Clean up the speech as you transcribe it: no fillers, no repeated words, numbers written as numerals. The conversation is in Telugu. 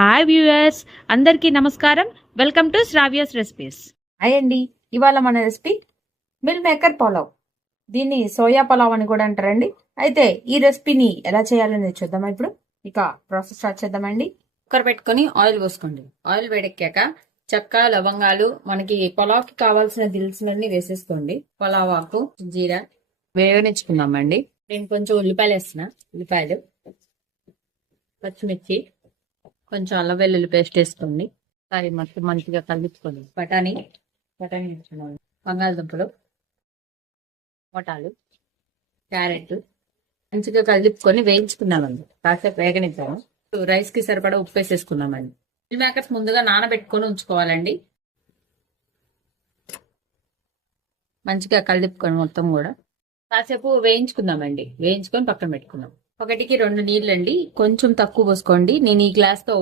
హాయ్ వ్యూయర్స్, అందరికీ నమస్కారం. Welcome to Sravya's recipes. అయ్యండి, ఇవాళ మన రెసిపీ మిల్ మేకర్ పులావ్. దీన్ని సోయా పులావ్ అని కూడా అంటారండి. అయితే ఈ రెసిపీని ఎలా చేయాలని చూద్దాం. ఇప్పుడు ఇక ప్రాసెస్ స్టార్ట్ చేద్దామండి. కుక్కర్ పెట్టుకొని ఆయిల్ పోసుకోండి. ఆయిల్ వేడెక్కాక చెక్క, లవంగాలు, మనకి పులావ్కి కావాల్సిన దినుసులన్నీ వేసేసుకోండి. పులావ్ ఆకు, జీరా వేయనిచ్చుకుందామండి. నేను కొంచెం ఉల్లిపాయలు వేస్తున్నా. ఉల్లిపాయలు, పచ్చిమిర్చి, కొంచెం అల్లం వెల్లుల్లి పేస్ట్ వేసుకోండి. సరే, మొత్తం మంచిగా కలుపుకోండి. బఠానీ వేసుకున్నాను, బంగాళదుంపలు, టమాటాలు, క్యారెట్ మంచిగా కలుపుకొని వేయించుకున్నామండి. కాసేపు వేగనిద్దాము. రైస్ కి సరిపడా ఉప్పు వేసేసుకున్నామండి. మిల్ మేకర్స్ ముందుగా నానబెట్టుకొని ఉంచుకోవాలండి. మంచిగా కలుపుకొని మొత్తం కూడా కాసేపు వేయించుకుందామండి. వేయించుకొని పక్కన పెట్టుకుందాం. 1కి 2 నీళ్ళండి, కొంచెం తక్కువ పోసుకోండి. నేను ఈ గ్లాస్ తో